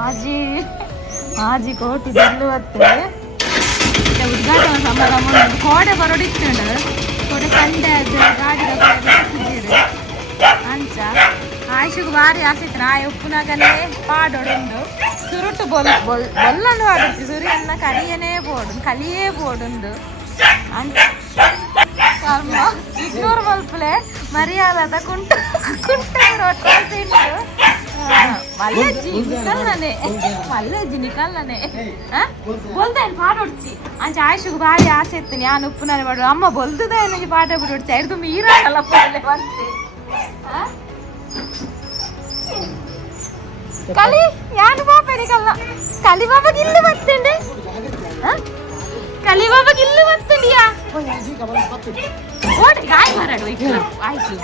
ಆಜಿ ಆಜಿ ಕೋಟಿ ಗೆಲ್ಲುವತ್ತೆ ಉದ್ಘಾಟನಾ ಸಮಾರಂಭ ಕೋಡೆ ಬರೋಡಿತ್ತುಂಡು ಕೋಡೆ ಸಂಡೆ ಅದು ಗಾಡಿ ಅಂಚ ಆಯ್ಷಿಗೆ ಭಾರಿ ಆಸೆತ್ತು ಆಯ್ ಉಪ್ಪುನಾಗನೇ ಪಾಡೋಡುಂಡು ಸುರುಟು ಬೊಲ್ಲನ್ನು ಪಾಡುತ್ತಿ ಸುರಿಯನ್ನ ಕರಿಯನೇ ಬೋಡು ಕಲಿಯೇ ಬೋಡುಂಡು ಅಂಚ ಕರ್ಮ ಇಗ್ನೋರ್ ಮಲ್ಪಲೆ ಮರ್ಯಾದ ಕುಂಟ ಕುಂಟ ಮಲ್ಲಜ್ಜಿ ನಿಕಲ್ಲನೆ ಬೊಲ್ದೇನು ಪಾಠ ಹೊಡ್ಚಿ ಅಂಚ ಆಯ್ಷಿಗೆ ಭಾರಿ ಆಸೆ ಇತ್ತು ನಾನು ಉಪ್ಪುನಾನೆ ಪಾಡು ಅಮ್ಮ ಬೊಲ್ದುದ ನನಗೆ ಪಾಠ ಬಿಟ್ಟು ಹೊಡ್ಚಿ ಐದು ಮೀರಾಗಲ್ಲ ಪೊಲ್ಲೆ ಬಂತೆ ಕಲಿ ಯಾನು ಪಾಪನಿಕಲ್ಲ ಕಲಿ ಬಾಬಾಗೆ ಇಲ್ಲು ಬರ್ತಂಡೆ ಕಲಿ ಬಾಬಾಗೆ ಇಲ್ಲು ಬರ್ತಂಡಿಯಾ ಓಡಿ ಗಾಯ ಮಾರಾಡು ಆಯ್ತು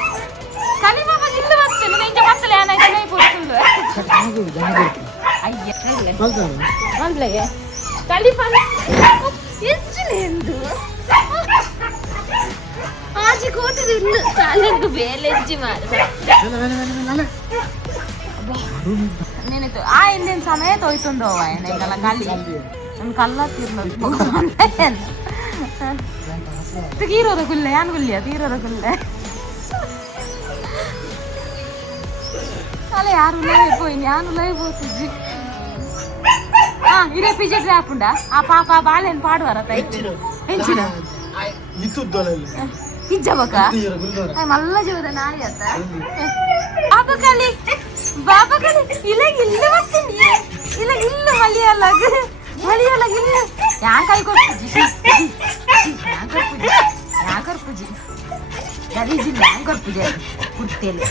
ಕಲಿ ಬಾಬಾಗೆ ಇಲ್ಲು ಬರ್ತಂಡೆ ನಿಂಗೆ ಮಕ್ಕಳು ಏನಾಯ್ತು ನೈ ಕೊಡ್ತುಂಡು ಅಯ್ಯ ಮಂದ್ಲೆಗೆ ಕಲಿ ಪಲ್ಲ ಹೆಚ್ಚಿನೆ ಎಂದು ಆಜಿ ಕೋಟದ ಇಲ್ಲು ಸಾಲೆಂದು ಬೇಲೆಜ್ಜಿ ಮಾರ నేనైతే ఆ ఇండియన్ సమయత అవుతుందో ఆయన కల కల్లి నేను కల్లా తీరోద గుల్లె యాన్ గుల్లియా తీరోద గుల్లె అలా యారు అయిపోయింది యాను అయిపోతుంది ఇదే పిజెట్ రాకుండా ఆ పాప బాలేని పాడువారా పెంచిన ఇజ్జబక మళ్ళా చూడ నాయత బాబకలి ಬಾಬಾಕಲಿ ಇಲ್ಲಗೆ ಇಲ್ಲಿ ಬರ್ತೀನಿ ಇಲ್ಲಗೆ ಇಲ್ಲ ಮಲಿಯಲ್ಲಾಗ ಇಲ್ಲ ಯಾಕೆ ಕೈ ಕೊಡ್ಪುಜಿ ಯಾಕರ್ ಪೂಜಿ ಗಲೀಜಿಲ್ಲ ಯಾಕರ್ ಪೂಜೆ ಕುರ್ತಿಯಲ್ಲಿ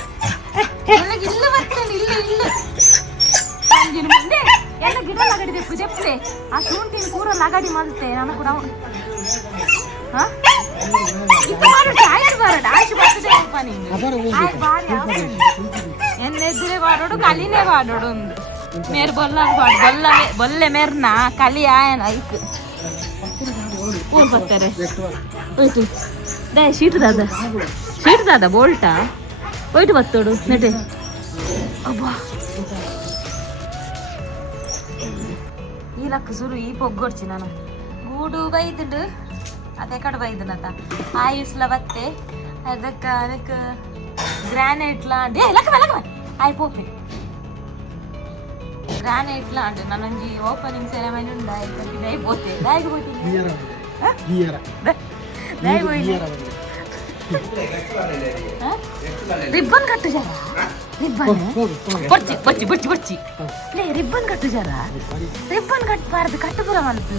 ಇಲ್ಲಗೆ ಇಲ್ಲ ಬರ್ತೀನಿ ಇಲ್ಲ ಸಂಜಿನ ಮುಂದೆ ಎಲ್ಲ ಗಿಡ ಲಗಡಿದೆ ಪೂಜೆ ಪೂಜೆ ಆ ಶೂಂಟಿನ ಕೂರ ಲಗಡಿ ಮಾಡುತ್ತೆ ನಾನು ಕೂಡ ಇದು ಮಾಡು ಚಾಯರ್ ಬರಡ ಆಯ್ತು ಬರ್ತದೆ ಅಪ್ಪ ನೀನು ಬಾರಿ ఎన్నెద్దులే వాడోడు కలినే వాడోడు ఉంది మేరు బొల్లని వాడు బొల్లె మేరన కలి ఆయన ఐక్ ఊరు పత్తారే పోయిటు ದೇ ಶೀಟ್ ದಾದ ಬೋಲ್ಟಾ పోయిటు ಬತ್ತೋಡು ನೆಟೆ ಅಬ್ಬಾ ಈ ಲಕ್ಕ ಸುರು ಈ ಪೊಗ್ಗೊಡ್ಚಿ ನಾನು ಗೂಡು ಬೈದುಂಡು ಅದೇ ಕಡೆ ಬೈದನತ ಆಯುಸ್ಲ ಬತ್ತೆ ಅದಕ್ಕೆ గ్రానైట్ లాంటి అయిపోయి గ్రానైట్ లాంటి నన్ను ఓపెనింగ్ సెరమనీ ఉండే అయిపోతే రిబ్బన్ కట్టు జరా రిబ్బన్ పొచ్చి లే రిబ్బన్ కట్టు జరా రిబ్బన్ కట్టుబారదు కట్టుపుర మలుపు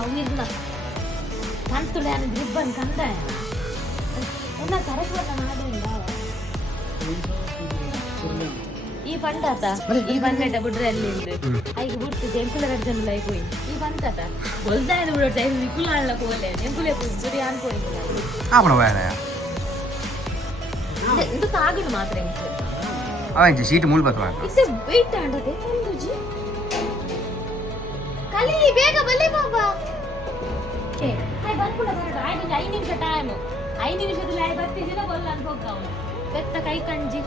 అవును కంతులే అని రిబ్బన్ కంద ఈ పంట ఈ పంట బుడ్ರಲ್ಲಿ ಐದು ಬಿಟ್ಟು ಜಂಕುಲ ರಡ್ಜನ್ಲ అయిపోయింది ఈ పంట ಬೊಲ್ದಾಯನ ಬಿಡೋ ಟೈಮ್ ವಿಕುಲಾಳ ಕೋಲೆ ಜಂಕುಲೆ ಪೋಯಿ ಸುರಿ ಅನ್ಕೋಯಿಲ್ಲ ಆಪಣ ಬೇರೆ ಇದು ತಾಗಲು ಮಾತ್ರ ಇಂಚು ಅವಂಜಿ ಸೀಟ್ ಮೂಲ ಬತ್ವಾ ಇದು ವೇಟ್ ಅಂಡದೆ ತಂದುಜಿ ಕಲಿ ಬೇಗ ಬಲ್ಲಿ ಬಾಬಾ ಕೆ ಐ ಬರ್ಕುಳ ಬರಡ 5 ನಿಮಿಷ ಟೈಮ್ 5 ನಿಮಿಷದಲ್ಲಿ ಬರ್ತಿದ್ದೀನ ಬಲ್ಲ ಅನ್ಕೋಕಾವು ಬೆತ್ತ ಕೈ ಕಂಜಿ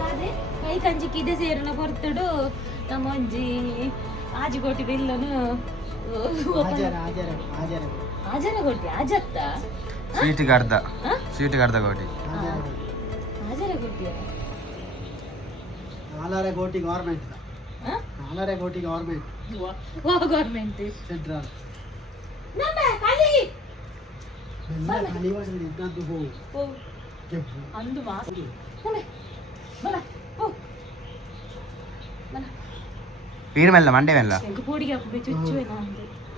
ರಾದೆ ಕೈ ಕಂಜಿಗೆ ಇದೆ ಸೇರನ ಬರ್ತಡು ನಮ್ಮಂಜಿ ಆಜಿಗೋಟಿ ಬಿಲ್ಲನು ಆಜರ ಗೋಟಿ ಆಜತ್ತ ಸೀಟಿಗೆ ಅರ್ಧ ಗೋಟಿ ಆಜರ ಗೋಟಿ ನಾಲರೆ ಗೋಟಿ ಗವರ್ನಮೆಂಟ್ ವಾ ಗವರ್ನಮೆಂಟ್ ಸೆಂಟ್ರಲ್ ನಮ್ಮ ಕಲಿ ಅಂದು ಮಾಸ ಪೀರ್ ಮೆಲ್ಲ ಮಂಡೆ ಮೆಲ್ಲ ಪೋಡಿಗೆ ಹಾಕಿ ಚುಚ್ಚುವೆ ನಾನು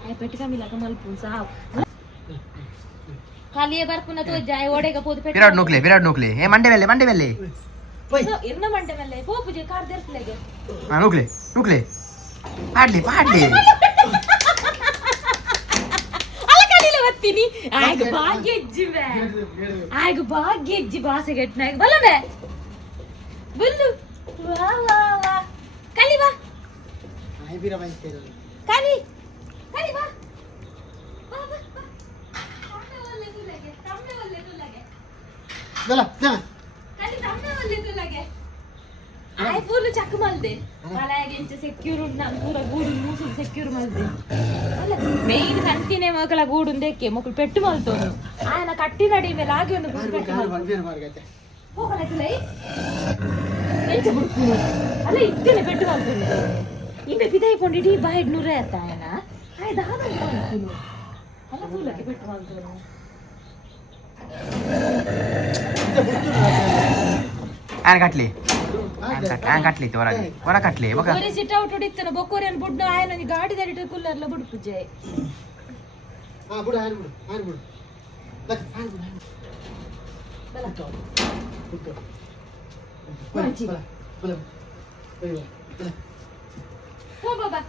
ಆಯ್ ಪೆಟ್ಟಕಮಿಲಕ ಮಲ್ಪು ಸಾವು ಖಾಲಿಯೇ ಬರ್ಪುನ ತೋಜಾಯ್ ಓಡೆಗ ಪೋದು ಪೆಟ್ಟ ವಿರಾಟ್ ನೂಕ್ಲೆ ಏ ಮಂಡೆ ಮೆಲ್ಲೆ ಇರ್ನ ಮಂಡೆ ಮೆಲ್ಲೆ ಪೋಪುಜೆ ಕಾರ್ ದರ್ಸ್ಲೆಗೆ ನೂಕ್ಲೆ ಪಾಡ್ಲಿ ತಿನಿ ಆಗ ಭಾಗ್ಯ ಎಜ್ಜಿ ಬಾಸೆ ಗೆಟ್ನಾಗ ಬಲ್ಲಬೆ ಬಲ್ಲು ವಾ ಕಲಿ ಬಾ ಕಲಿ ಬಾ ಆಯ್ ಫುಲ್ ಚಕ್ ಮಲ್ದೆ ಮಳೆಗೆ ಸೆಕ್ಯೂರ್ ಉಂಡ ಪೂರ ಗೂಡು ಮೂಸು ಸೆಕ್ಯೂರ್ ಮಲ್ದೆ ಅಲ್ಲ ಮೇಯ್ನ್ ಕಂಟಿನೇ ಮಕ್ಕಳ ಗೂಡು ಉಂದಕ್ಕೆ ಮಕ್ಕಳು ಪೆಟ್ಟು ಮಲ್ತೋನು ಆಯನ ಕಟ್ಟಿ ನಡಿ ಮೇಲೆ ಆಗಿ ಒಂದು ಹೋಗಲೈ ಎಂಚ ಬಿಡ್ತೀನಿ ಅಲ್ಲ ಇತ್ತೇನೆ ಪೆಟ್ಟು ಮಲ್ತೋನು ಇನ್ನು ಬಿದೈಕೊಂಡಿಡಿ ಬಾಯ್ ನೂರೇ ಆಯ್ತ ಆಯನ ಆಯ್ ದಾದ ಮಲ್ತೋನು ಅಲ್ಲ ತೂಲಕ್ಕೆ ಪೆಟ್ಟು ಮಲ್ತೋನು ಆನ್ ಕಟ್ಲಿ ಆನ್ ಕಟ್ಲಿ ಹೊರ ಕಟ್ಲಿ ಬರೀ ಸಿಟ್ ಔಟ್ ಹೊಡಿತಾನೆ ಬೊಕ್ಕೋರಿಯನ್ ಬುಡ್ಡ ಆಯನ ಗಾಡಿ ದಾಡಿಟ ಕುಲ್ಲರ್ಲ ಬುಡ್ ಪೂಜೆ ಬುಡ ಆನ್ ಬುಡ ಲಕ್ ಆನ್ ಬುಡ ಮಂಚಿ ಹೋ ಬಾಬಾ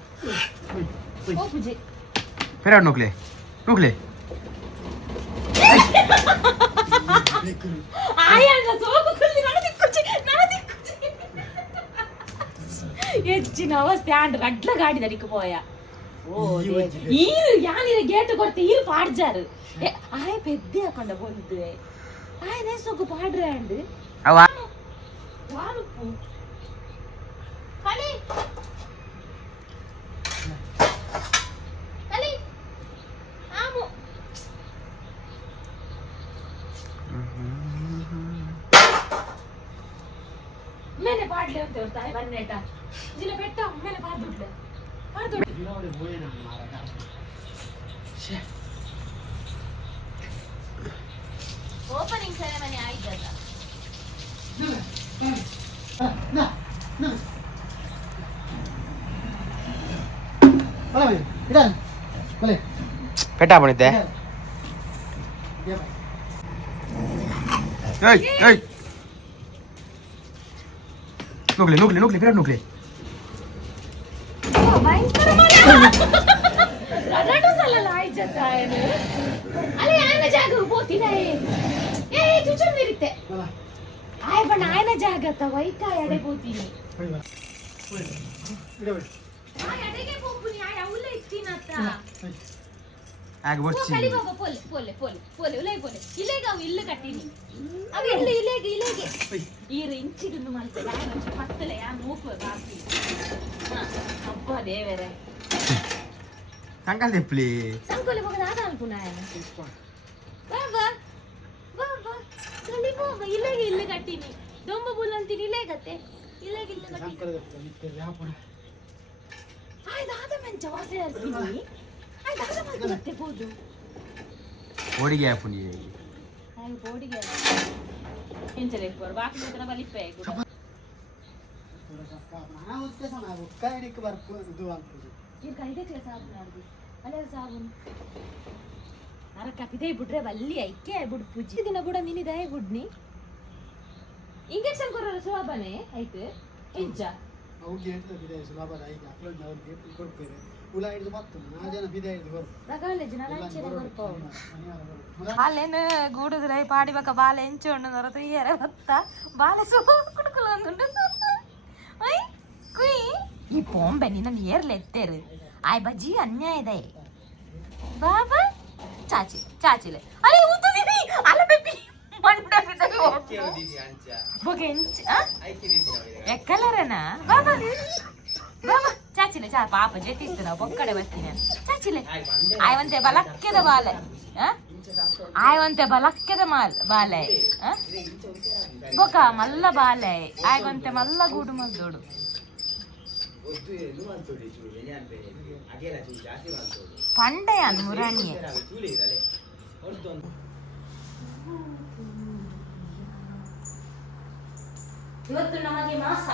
ಹೋ ಪೂಜೆ ಫೆರಾಡ್ ನುಕ್ಲೆ ಆಯನ ಸೋಗು ಕುಲ್ಲಿ ಹೆಚ್ಚಿನ ಅವಸ್ಥೆ ಆಂಡ್ ರಡ್ಲ ಗಾಡಿ ದಡಿக்கு போயா ಓ ಈರು ಯಾನಿರ ಗೇಟ್ ಕೊಡ್ತೆ ಈರು ಪಾಡ್ಜಾರು ಆಯ್ ಪೆದ್ದೆ ಹಾಕೊಂಡ ಬಂದು ಆಯನೇ ಸೊಗು ಪಾಡ್ರೆ ಅಂಡ್ ಅವ ವಾರುಪು ಕಲಿ ಕಲಿ ಆಮು मैंने पाड़ ले होता है बननेटा जिले बेटा मैंने पाड़ दो ओपनिंग सेरेमनी आई जाता ना ಬಲ ಇಡ ಬಲೆ ಪೆಟ್ಟ ಬಣಿತೆ ಏಯ್ ಏಯ್ ನುಗ್ಲಿ ಫೆರಾಡ್ ನುಗ್ಲಿ ಭಯಂಕರ ಮಳೆ ರಡಡು ಸಲ ಲಾಯ್ ಜಾತಾ है ಅಲೆ ಆಯನ ಜಾಗ ಹೋತಿದೆ ಏ ತುಚು ನಿರಿತೆ ಆಯ್ ಬಣ್ಣ ಆಯನ ಜಾಗ ತ ವೈಕ ಎಡೆ ಹೋತೀನಿ ಇಡ ಬಲೆ ಆಯ್ ಎಡೆಗೆ ಹೋಗ್ತೀನಿ ಆಯ್ ಅವಲ್ಲ ಇತ್ತಿನತ್ತ ಆಗ ಬರ್ಚಿ ಕಲಿ ಬಾಬಾ ಪೋಲೆ ಉಲೈ ಪೋಲೆ ಇಲ್ಲೇಗ ಅವು ಇಲ್ಲ ಕಟ್ಟಿನಿ ಅವು ಇಲ್ಲ ಇಲ್ಲೇಗೆ ಈರು ಇಂಚಿಗೊಂದು ಮಾಡ್ತಾರೆ ಆಯನ ಪತ್ತಲೆ ಯಾ ಮೂಕು ಬಾಕಿ ಅಪ್ಪ ದೇವರೇ ಸಂಕಲ್ ತೆಪ್ಲಿ ಸಂಕೋಲೆ ಮಗನ ಆದ ಅನ್ಪುನ ಆಯನ ಬಾಬಾ ಕಲಿ ಬಾಬಾ ಇಲ್ಲೇಗೆ ಇಲ್ಲ ಕಟ್ಟಿನಿ ದೊಂಬ ಬುಲ್ ಅಂತೀನಿ ಇಲ್ಲೇಗತ್ತೆ ಇಲ್ಲೇಗೆ ಇಲ್ಲ ಕಟ್ಟಿನಿ ಸಂಕಲದ ಯಾಪುಣ ಆಯ್ ದಾದ ಮಂಚ ವಾಸೆ ಇರ್ತೀನಿ ಆಯ್ ದಾದ ಮಂಚ ಬೋದು ಓಡಿಗೆ ಆಪುನಿ ಆಯ್ ಬೋಡಿಗೆ ಎಂಚಲೆ ಬರ್ ಬಾಕಿ ಮತನ ಬಲಿಪೆ ನಾ ಉತ್ತೆ ಸಮ ಕೈನಿಕ ಬರ್ಕು ಇದು ಅಂತ ಈ ಕೈದೆ ಕ್ಲಾಸ್ ಆಡ್ದಿ ಅಲೆ ಸಾಬೂನ್ ನರಕ ಪಿದೆ ಬಿಡ್ರೆ ಬಲ್ಲಿ ಐಕೆ ಬಿಡ್ ಪೂಜಿ ದಿನ ಬುಡ ನಿನಿದೆ ಬುಡ್ನಿ ಇಂಜೆಕ್ಷನ್ ಕೊರಲ ಸುಲಭನೇ ಐತೆ ಇಂಜ ಅವು ಗೇಟ್ ಬಿದೆ ಸುಲಭ ಐತೆ ಅಪ್ಲೋಡ್ ನಾವು ಗೇಟ್ ಕೊಡ್ತೇವೆ ಉಲ ಹಿಡಿದು ಬತ್ತು ನಾ ಜನ ಬಿದೆ ಹಿಡಿದು ಬರು ರಗಾಲೆ ಜನ ಲಂಚೆ ಬರ್ಕೋ ಬಾಲೆನ ಗೂಡುದ್ರೈ ಪಾಡಿಬಕ ಬಾಲೆ ಎಂಚೋಣ್ಣು ನರತ ಈಯರೆ ಬತ್ತ ಬಾಲೆ ಸೋ ಕುಡುಕುಲು ಅಂದುಂಡು ಐ ಕುಯ್ ಈ ಪೊಂಬೆ ನಿನ್ನ ಏರ್ಲೆ ಎತ್ತೇರು ಆಯ್ ಬಜ್ಜಿ ಅನ್ಯಾಯದ ಬಾಬಾ ಚಾಚಿಲೆ ಅರೆ ಉಂತುದಿನಿ ಅಲ್ಲ ಬೇಬಿ ಮಂಡ ಬಿದ್ದ ಬಗೆ ಎಂಚ ಎಕ್ಕಲರನ ಬಾಬಾ ಬಾಬಾ ಚಾಚಿಲೆ ಚಾ ಪಾಪ ಜೆತಿತ್ತು ನಾವು ಬೊಕ್ಕಡೆ ಬರ್ತೀನಿ ಚಾಚಿಲೆ ಆಯ್ವಂತೆ ಬಲಕ್ಕೆದ ಬಾಲೆ ಆಯ್ವಂತೆ ಬಲಕ್ಕೆದ ಬಾಲೆ ಬೊಕ ಮಲ್ಲ ಬಾಲೆ ಆಯ್ವಂತೆ ಮಲ್ಲ ಗೂಡು ಮಲ್ದೋಡು ಪಂಡೆಯ ಮುರಾಣಿಯೇ ಇವತ್ತು ನಮಗೆ ಮಾಸ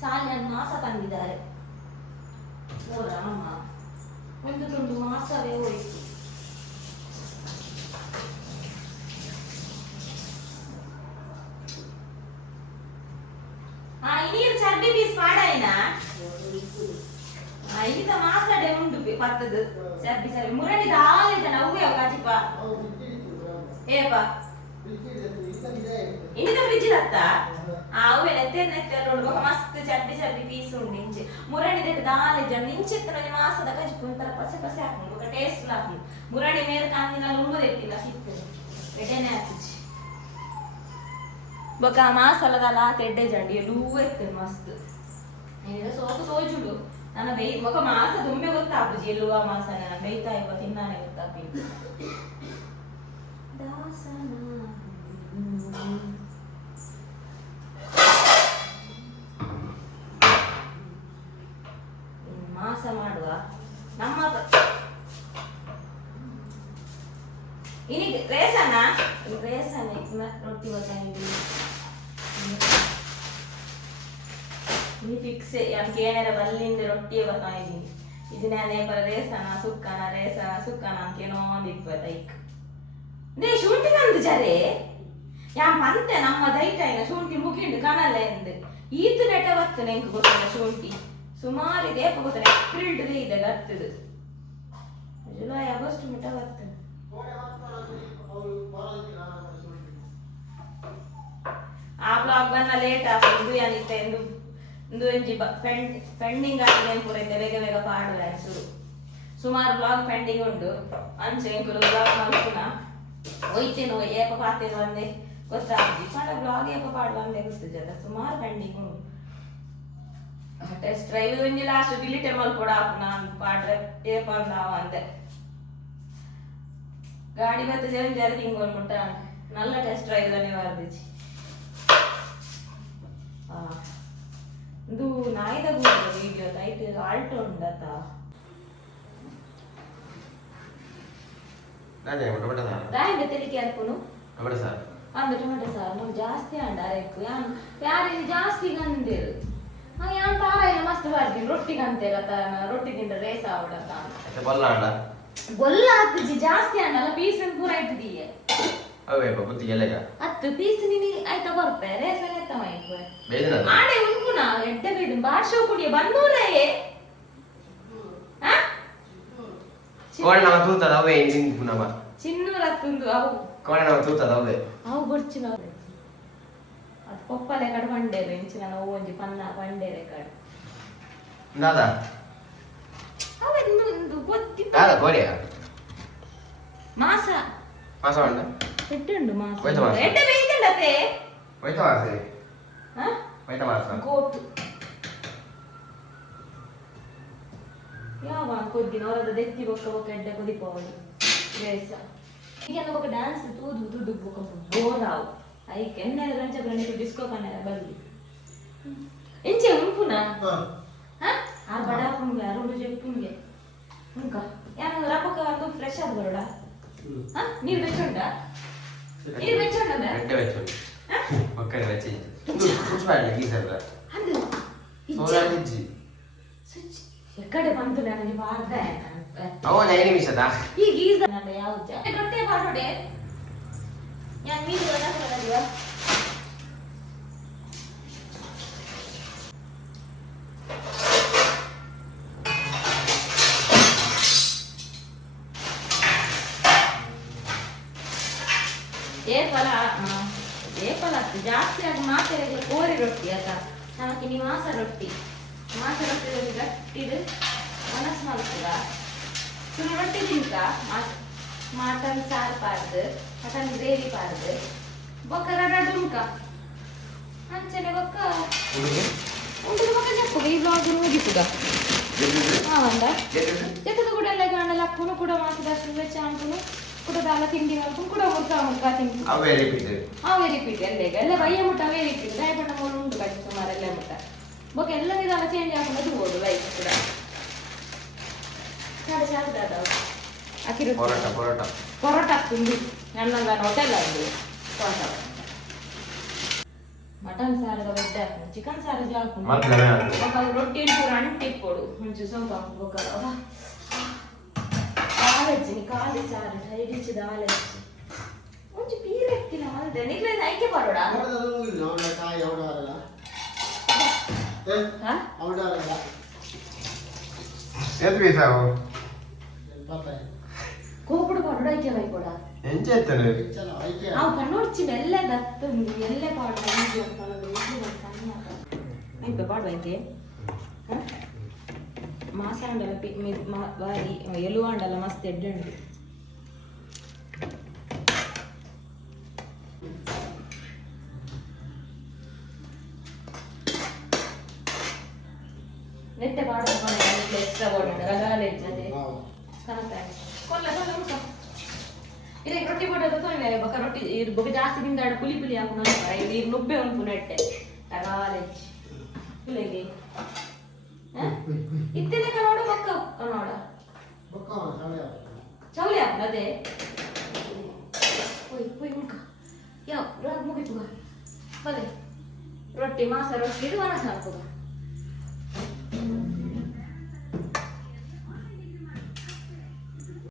ಸಾಲಿನ ಮಾಸ ತಂದಿದ್ದಾರೆ ಓ ರಾಮ ಒಂದು ತುಂಡು ಮಾಸವೇ ಹೋಯಿತು ನೀರು ಚರ್ಬಿ ಪೀಸ್ ಪಾಡಾಯಿನಾ ಈಗ ಮಾಸಡೆ ಉಂಡು ಪತ್ತದು ಚರ್ಬಿ ಮುರಣಿದ ಆಲಿದ ನವ್ವೆ ಕಾಚಿಪ್ಪ ಏಪ ಇನ್ನಿದ ಫ್ರಿಜ್ ಲತ್ತ ಅವೆ ನೆತ್ತೆ ನೋಡುವ ಮಸ್ತ್ ಚರ್ಬಿ ಪೀಸ್ ಉಂಡು ಇಂಚೆ ಮುರಣಿದ ದಾಲೆ ಜನ ಇಂಚೆತ್ತನಲ್ಲಿ ಮಾಸದ ಕಜಿಪು ಒಂಥರ ಪಸೆ ಹಾಕೊಂಡು ఒక ಟೇಸ್ಟ್ ಹಾಕಿ ಮುರಣಿ ಮೇಲೆ ಕಾಂದಿನ ಉಂಬುದೆತ್ತಿಲ್ಲ ಸಿಕ್ತದೆ ಎಡೆನೆ ಹಾಕಿಚ್ಚಿ ಬೊಕ ಮಾಸಲದಲ್ಲ ತೆಡ್ಡೆ ಜಂಡಿ ಎಲ್ಲೂ ಎತ್ತು ಮಸ್ತ್ ಈಗ ಸೋಕು ತೋಜುಡು ನನ್ನ ಬೇಯ್ ಬೊಕ ಮಾಸ ತುಂಬೆ ಗೊತ್ತಾಪುಜಿ ಎಲ್ಲುವ ಮಾಸ ನಾನು ಬೇಯ್ತಾ ಇವ ತಿನ್ನಾನೆ ಗೊತ್ತಾಪಿ ದಾಸನ ಮಾಸ ಮಾಡುವ ನಮ್ಮ ಇನಿಗೆ ರೇಸನ ರೊಟ್ಟಿ ಗೊತ್ತಾಗಿ ಇನಿ ಫಿಕ್ಸ್ ಯಾಕೆ ಏನಾರ ಬಲ್ಲಿಂದ ರೊಟ್ಟಿ ಗೊತ್ತಾಗಿದ್ದೀನಿ ಇದನ್ನ ನೇಪರ ರೇಸನ ಸುಕ್ಕನ ಅಂಕೇನೋ ಒಂದಿಪ್ಪತ್ತು ಐಕ್ ದೇ ಶುಂಠಿ ನಂದು ಜರೆ ಯಾನ್ ಪಂತೆ ನಮ್ಮ ದೈಟಾಯಿನ ಶುಂಠಿ ಮುಗಿಂಡು ಕಣಲ್ಲ ಎಂದು ಈತು ನೆಟ ಬತ್ತು ನೆಂಕು ಗೊತ್ತಿಲ್ಲ ಶುಂಠಿ ಸುಮಾರು ದೇಪ ಗೊತ್ತಾನೆ ಏಪ್ರಿಲ್ದೇ ಇದೆ ಗತ್ತದು ಜುಲೈ ಆಗಸ್ಟ್ ಮಿಟ ಬರ್ತದೆ ಆ ಬ್ಲಾಗ್ ಬನ್ನ ಲೇಟ್ ಆಗ್ತದೆ ಏನಿತ್ತೆ ಎಂದು ಒಂಜಿ ಪೆಂಡಿಂಗ್ ಆಗಿದೆ ಪೂರೈತೆ ಬೇಗ ಪಾಡುವೆ ಸುರು ಸುಮಾರು ಬ್ಲಾಗ್ ಪೆಂಡಿಂಗ್ ಉಂಟು ಅಂಚೆ ಎಂಕುಲು ಬ್ಲಾಗ್ ಮಲ್ಪುನ ಒಯ್ತೇನು ಏಪ ಪಾತೇನು ಒಂದೇ ಗೊತ್ತಾಗ್ತಿ ಪಂಡ ಬ್ಲಾಗ್ ಏಪ ಪಾಡು ಒಂದೇ ಗೊತ್ತಿಜದ ಸುಮಾರು ಪೆಂಡಿಂಗ್ ಉಂಟು ಟೆಸ್ಟ್ ಡ್ರೈವ್ ಒಂಜಿ ಲಾಸ್ಟ್ ಡಿಲೀಟ್ ಮಲ್ಪೊಡ ನಾನು ಪಾಡ್ರೆ ಏಪ ಅಂದಾವ ಅಂದೆ ಗಾಡಿ ಬರ್ತದೆ ಒಂದು ಜರ ತಿಂಗಳು ಮುಟ್ಟ ನಲ್ಲ ಟೆಸ್ಟ್ ಡ್ರೈವ್ ತಾನೇ ಬರ್ದಿಚ್ಚಿ ಇದು ನಾಯಿದ ಗೂಡ ವಿಡಿಯೋ ನೈಟ್ ಆಲ್ಟೋ ಉಂಡತ ರಾಯಿಗೆ ತೆಲಿಕೆ ಹಾಕೋನು ಅಂದು ಟೊಮೆಟೊ ಸಾರು ನಾವು ಜಾಸ್ತಿ ಅಂಡ ಅರೆಕ್ಕು ಯಾರು ಜಾಸ್ತಿ ಗಂದೇರು ಯಾನ್ ತಾರಾಯಿನ ಮಸ್ತ್ ಬರ್ತೀನಿ ರೊಟ್ಟಿ ಗಂತೇರ ರೊಟ್ಟಿ ತಿಂಡ ರೇಸ ಅವಡತ ಬೊಲ್ಲ ಹತ್ತು ಜಾಸ್ತಿ ಅನ್ನಲ್ಲ ಪೀಸ್ ಪೂರ ಇಟ್ಟಿದೀಯ ಹತ್ತು ಪೀಸ್ ನೀನು ಆಯ್ತಾ ಬರ್ಪೆ ರೇಸನ್ ಎತ್ತ ಮೈಪೆ ಆಡೆ ಉಂಟುನ ಎಡ್ಡೆ ಬೇದು ಭಾಷೆ ಕುಡಿಯ ಬಂದೂರೇ ಚಿನ್ನೂರ ಹತ್ತುಂದು ಅವು ಬರ್ಚಿನ ಅದು ಪಪ್ಪಲೆ ಕಡೆ ಬಂಡೇರು ಇಂಚಿನ ನಾವು ಒಂಜಿ ಪನ್ನ ಬಂಡೇರೆ ಕಡೆ ಅವೆಂದು ಗೊತ್ತಿಲ್ಲ ಮಾಸ ಎಟ್ಟುಂಡು ಮಾಸ ಎಡ್ಡ ಬೇಯ್ತಲ್ಲತೆ ಗೋಟು ಯಾವ ಕೊದ್ದಿನ ಅವರದ ದೆತ್ತಿ ಬೊಕ್ಕ ಎಡ್ಡ ಕೊದಿಪವಳಿ ರೇಸ ಈಗ ಬೊಕ್ಕ ಡ್ಯಾನ್ಸ್ ತೂದು ಬೊಕ್ಕ ಬೋರಾವು ಐ ಕೆನ್ನೆ ರಂಚ ಬ್ರಂಡಿ ಡಿಸ್ಕೋ ಕನ್ನೆರ ಬಲ್ಲಿ ಎಂಚೆ ಉಂಪುನ ಆ ಬಡಾಪುನ್ಗೆ ಅರುಳು ಜೆಪ್ಪುನ್ಗೆ ಉಂಕ ಯಾನು ರಪಕ ಒಂದು ಫ್ರೆಶ್ ಆದ ಬರೋಡ ನೀರು ಬೆಚ್ಚುಂಡ ನೀರು ಬೆಚ್ಚುಂಡ ಎಕ್ಕಡೆ ಬಂತು ನನಗೆ ಬಾರ್ದ ಈ ಗೀಸ ನನ್ನ ಯಾವ್ದು ರೊಟ್ಟೆ ಮಾಡೋಡೆ ಯಾನ್ ನೀರು ಬರಲ್ವ ಏಪಲ ಜಾಸ್ತಿ ಆಗಿ ಮಾತೆರೆಗೆ ಕೋರಿ ರೊಟ್ಟಿ ಆತ ನಮಗೆ ನೀವು ಮಾಸ ರೊಟ್ಟಿ ಗಟ್ಟಿದು ಮನಸ್ಸು ಮಾಡ್ತದ ಸುಮ್ಮನೆ ರೊಟ್ಟಿ ತಿಂತ ಮಟನ್ ಸಾರು ಪಾರ್ದು ಮಟನ್ ಗ್ರೇವಿ ಪಾರ್ದು ಬೊಕ್ಕ ರಡುಂಕ ಅಂಚನೆ ಬೊಕ್ಕ ಉಂಟು ಬೊಕ್ಕ ಜಪ್ಪು ಈ ಬ್ಲಾಗ್ ಮುಗಿತುದ ಹಾವಂದ ಜೊತೆದು ಕೂಡ ಎಲ್ಲ ಗಾಣಲ್ಲ ಅಪ್ಪನು ಕೂಡ ಮಾಸದಷ್ಟು ವೆಚ್ಚ ಅಂಪುನು ಕೂಡ ದಾಲ ತಿಂಡಿ ಮಾಡ್ಕೊಂಡು ಕೂಡ ಮುರ್ಕ ತಿಂಡಿ ಅವೇ ರಿಪೀಟ್ ಎಲ್ಲ ಬಯ್ಯ ಮುಟ್ಟ ಅವೇ ರಿಪೀಟ್ ದಯಪಟ್ಟ ಮೂರು ಉಂಟು ಕಟ್ಟಿ ಸುಮಾರು ಎಲ್ಲ ಮುಟ್ಟ ಬೊಕ್ಕ ಎಲ್ಲ ವಿಧಾನ ಚೇಂಜ್ ಹಾಕೊಂಡು ಹೋಗೋದು ಲೈಫ್ ಕೂಡ ಸಾಡೆ ಸಾಕು ಅಕ್ಕಿರು ಪರೋಟ ಹಾಕ್ತಿಂದು ನನ್ನಂಗ ಹೋಟೆಲ್ ಅದು ಪರೋಟ ಮಟನ್ ಸಾರದ ಬಡ್ಡೆ ಹಾಕೊಂಡು ಚಿಕನ್ ಸಾರಿಗೆ ಹಾಕೊಂಡು ರೊಟ್ಟಿ ಪೂರ ಅಂಟಿಕ್ಕೊಡು ಮುಂಚೆ ಸ್ವಲ್ಪ ಬೊಕ್ಕ ದಾಲೆಚ್ಚಿ ಕಾಲಿ ಸಾರು ಹೈಡಿಚ್ಚಿ ದಾಲೆಚ್ಚಿ ಮುಂಚೆ ಪೀರೆ ಎತ್ತಿನ ಅಲ್ದೆ ನಿಗ್ಲೆ ನೈಕೆ ಬರೋಡ ಕೋಪುಡು ಬರೋಡ ಐಕೆ ಬೈಕೊಡ ಅವು ಕಣ್ಣೋಡ್ಚಿ ಮೆಲ್ಲೆ ದತ್ತುಂದು ಎಲ್ಲೆ ಪಾಡು ಐತೆ ಪಾಡು ಐತೆ ಮಾಸಾಂಡಲ ಬಾರಿ ಎಲುವಾಂಡಲ ಮಸ್ತ್ ಎಡ್ಡುಂಡು ನೆತ್ತೆ ಪಾಡ್ಕೊಂಡು ಎಕ್ಸ್ಟ್ರಾ ಬೋರ್ಡ್ ರಗಾಲೆ ಅದೇ ಹೌದು ಕನಕ ಕೊಲ್ಲ ಕೊಲ್ಲ ಉಂಟು ಇದಕ್ಕೆ ರೊಟ್ಟಿ ಬೋರ್ಡ್ ತೊಗೊಂಡೆ ಬೊಕ್ಕ ರೊಟ್ಟಿ ಇದು ಬೊಕ್ಕ ಜಾಸ್ತಿ ತಿಂದಾಡ ಪುಲಿ ಪುಲಿ ಹಾಕೊಂಡು ಇದು ನುಬ್ಬೆ ಉಂಟು ನೆಟ್ಟೆ ರಗಾಲೆ ಇಲ್ಲಿಗೆ ಇತ್ತಿದೆ ಕನ್ನೋಡು ಬೊಕ್ಕ ಕನ್ನೋಡ ಬೊಕ್ಕ ಚೌಲಿ ಹಾಕು ಅದೇ ಹೋಯ್ ಹೋಯ್ ಮುಖ ಯಾವ ಮುಗಿತು ಬಲೆ ರೊಟ್ಟಿ ಮಾಸ ರೊಟ್ಟಿ ಇದು ಮನಸ್ಸು ಹಾಕೋದು